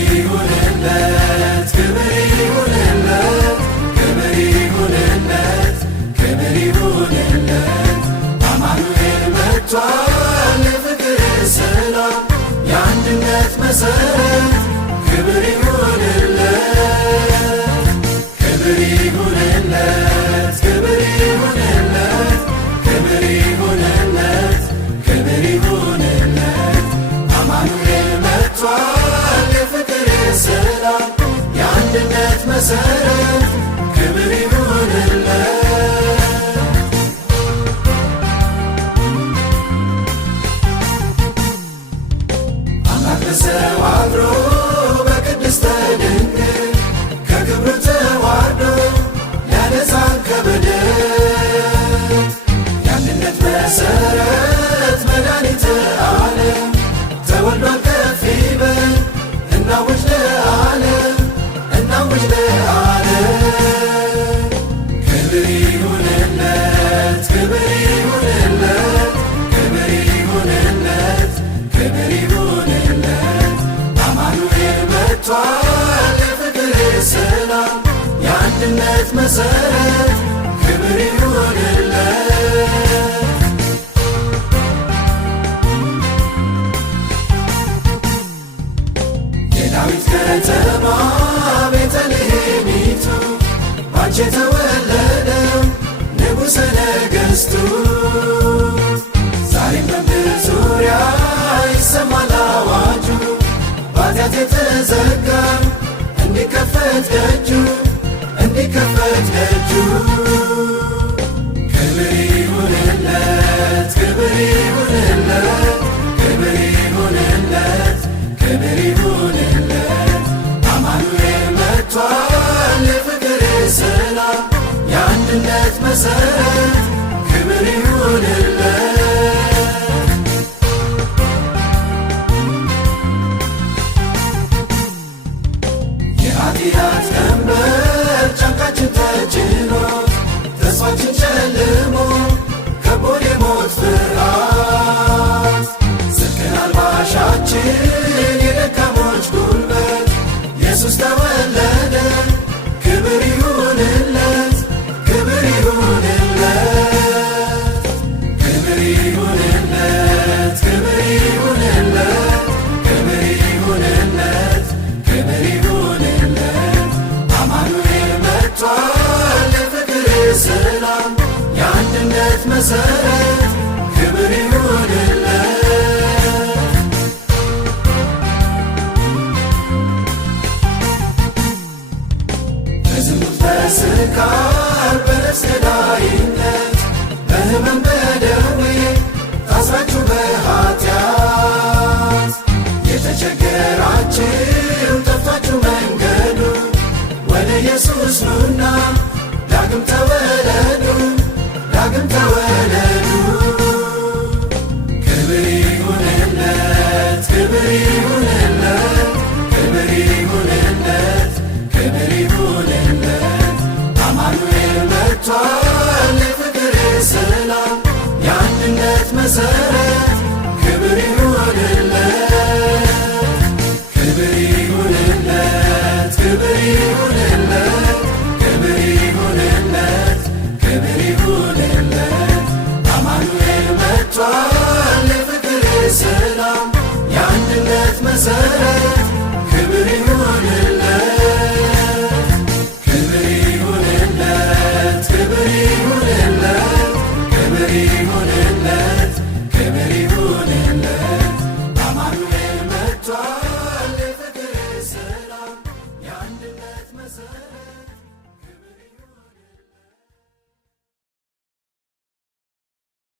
ይሁንለት ክብር ይሁንለት ክብር ይሁንለት ክብር ይሁንለት አማኑኤል መጥቷል የፍቅር ሰላም የአንድነት መሰረት ክብር ይሁንለት ክብር ይሁንለት ክብር ይሁንለት ክብር ይሁንለት ክብር ይሁንለት አማኑኤል መጥቷል የፍቅር ሰላም የአንድነት መሰረት ክብር ይሁንለት አምላክ በሰው አድሮ በቅድስተ ድንግል ከክብሩ ተዋርዶ ሊያነጻን ከበደል የአንድነት መሰረት መድኃኒተ ዓለም ተወልዷል ከፍ ይበል እናውጅ ለዓለም እናውጅ ለዓለም ክብር ይሁንለት ክብር ይሁንለት ክብር ይሁንለት ክብር ይሁንለት አማኑኤል መጥቷል የፍቅር ሰላም የአንድነት መሰረት ክብር ይሁንለት የዳዊት ከተማ ቤተልሔሚቱ ባንቺ የተወለደው ንጉሠ ነገሥቱ ዛሬም በምድር ዙሪያ ይሰማል አዋጁ በኃጢአት የተዘጋ እንዲከፈት ደጁ እንዲከፈት ደጁ ክብር ይሁንለት ክብር ይሁንለት ክብር ይሁንለት ክብር ይሁንለት አማኑኤል መጥቷል የፍቅር ሰላም የአንድነት መሰረት ክብር ይሁንለት የኃጢአት ቀንበር ጫንቃችን ተጭኖ ተስፋችን ጨልሞ ከቦን የሞት ፍርሃት ጽድቅን አልባሻችን የደካሞች ጉልበት ኢየሱስ ተወለደ ክብር ይሁንለት ክብር ይሁንለት ክብር ይሁንለት ክብር ይሁንለት ክብር ይሁንለት ክብር ይሁንለት አማኑኤል መጥቷል የፍቅር ሰላም የአንድነት መሰረት ክብር ይሁንለት በዝሙት በስካር በነፍስ ገዳይነት በሕመም በደዌ ታስራችሁ በኃጢአት የተቸገራችሁ ጠፍታችሁ መንገዱ ወደ ኢየሱስ ኑና ዳግም ተወለዱ ዳግም ተወለዱ